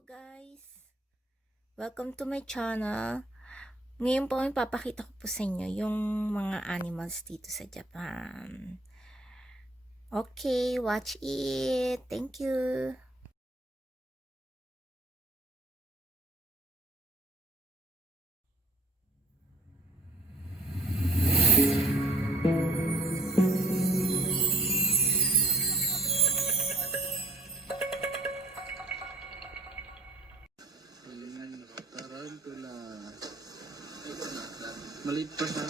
Hello guys! Welcome to my channel. Ngayon po ay papakita ko po sa inyo yung mga animals dito sa Japan. Okay, watch it. Thank you. Tarantula. Maliit pa siya.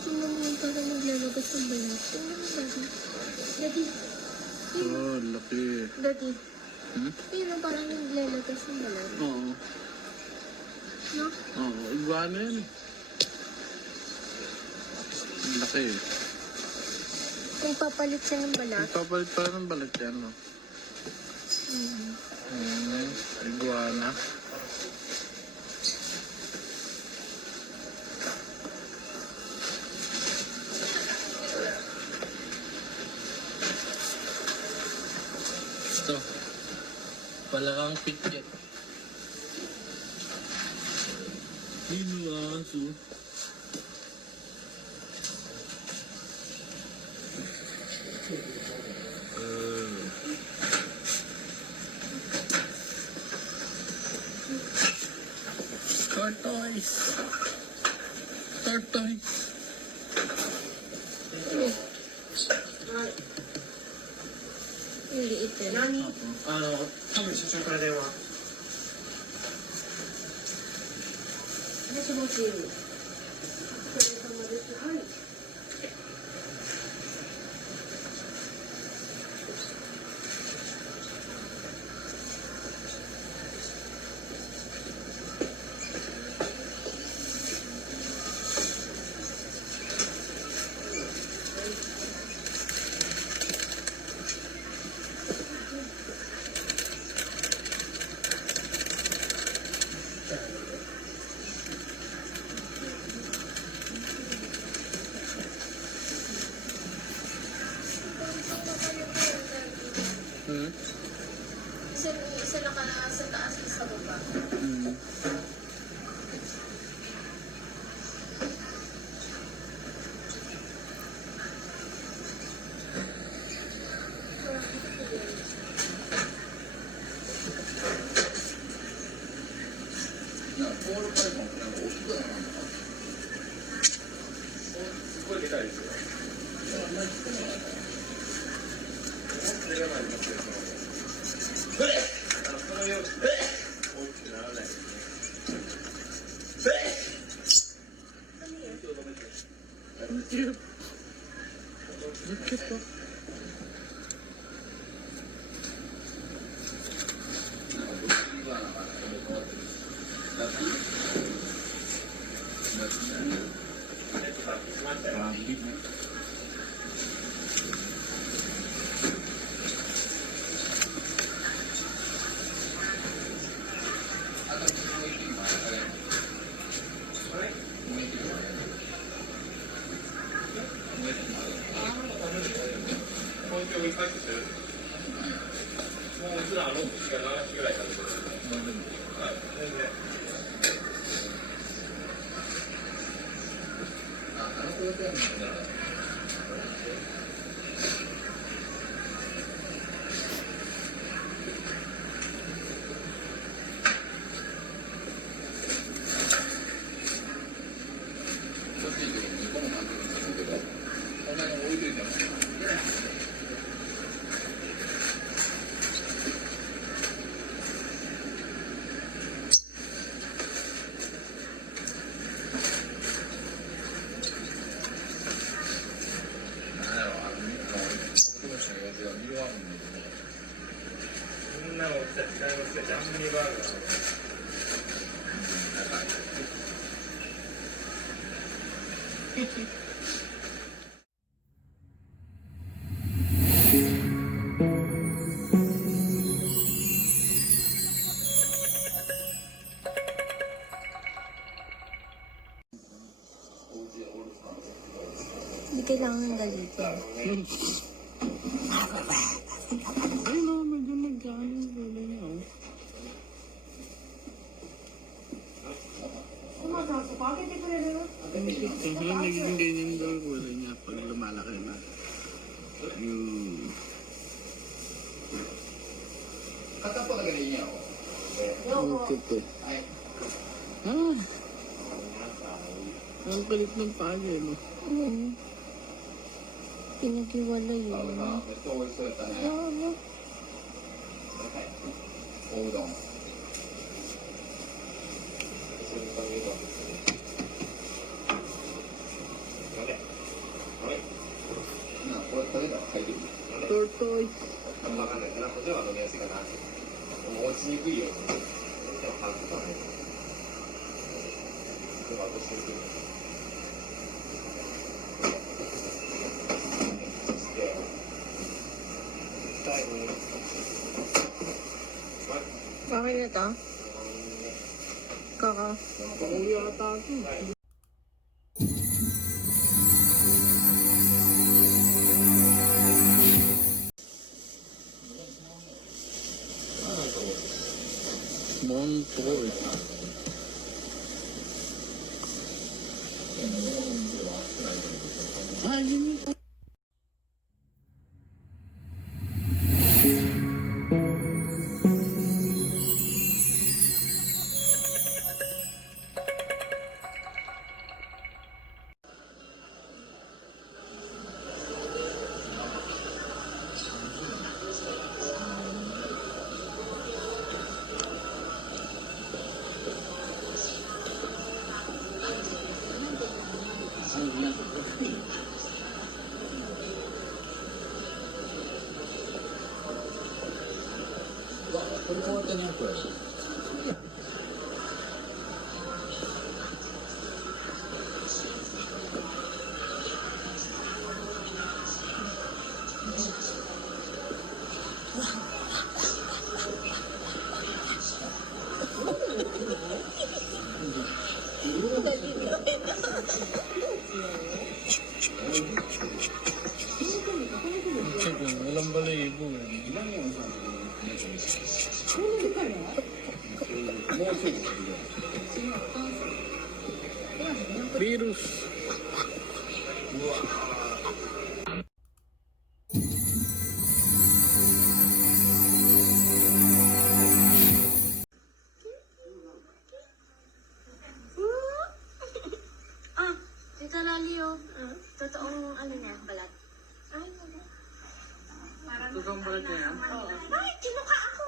Tingnan mo yung parang naglalabas ng balat. Tingnan mo, Daddy. Daddy. Oh, laki. Daddy. Hmm? Parang naglalabas ng balat. Oo. No? Oo, iguana yan eh. Ang laki eh. Kung papalit siya ng balat. Nagpapalit pa rin ng balat yan, no? Iguana. Ito. Palakang pitjet. Yun ang aso. Tortoise. Tortoise. Yung liit eh. 多分社長から電話。もしもし。お疲れ様です。はい。Isa naka sa taas, isa baba. Look at that. Hindi kailangan ng galitin. Ay no, medyo nagkano yung kulay niya. Oh. Kasi nagiging ganyan daw yung kulay niya pag lumalaki na. Yung... 片っぽだけでいいんやろ。 Ito. Ah! Ang kulit ng paa niya, no? Oo. Pinag-iwalay yun. ベスト美味しそうやったね。 Ano? おうどん。これ食べたら入る。 Tortoise. わかんないかな。こっちの方が飲みやすいかな。もう落ちにくいよ。でもパンとかね。でも落ちにくい。して最後に。 Okay na to? Kaka. Pauwi ata ako. Mukhang tuko eh. Ah, yun yun.これ変わったね、これ。 Walang balayibo eh. Virus. Ah, Tita Lali oh. Totoong ano niya, balat. Ay, wala. Totoong balat niya yan? Ay, kinuka ako!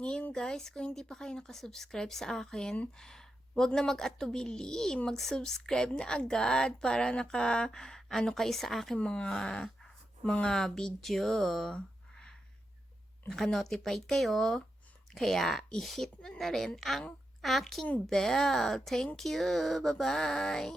Ngayon guys, kung hindi pa kayo nakasubscribe sa akin, wag na mag-atubili, mag-subscribe na agad para ano kayo sa aking mga video. Naka-notified kayo, kaya i-hit na rin ang aking bell. Thank you, bye-bye!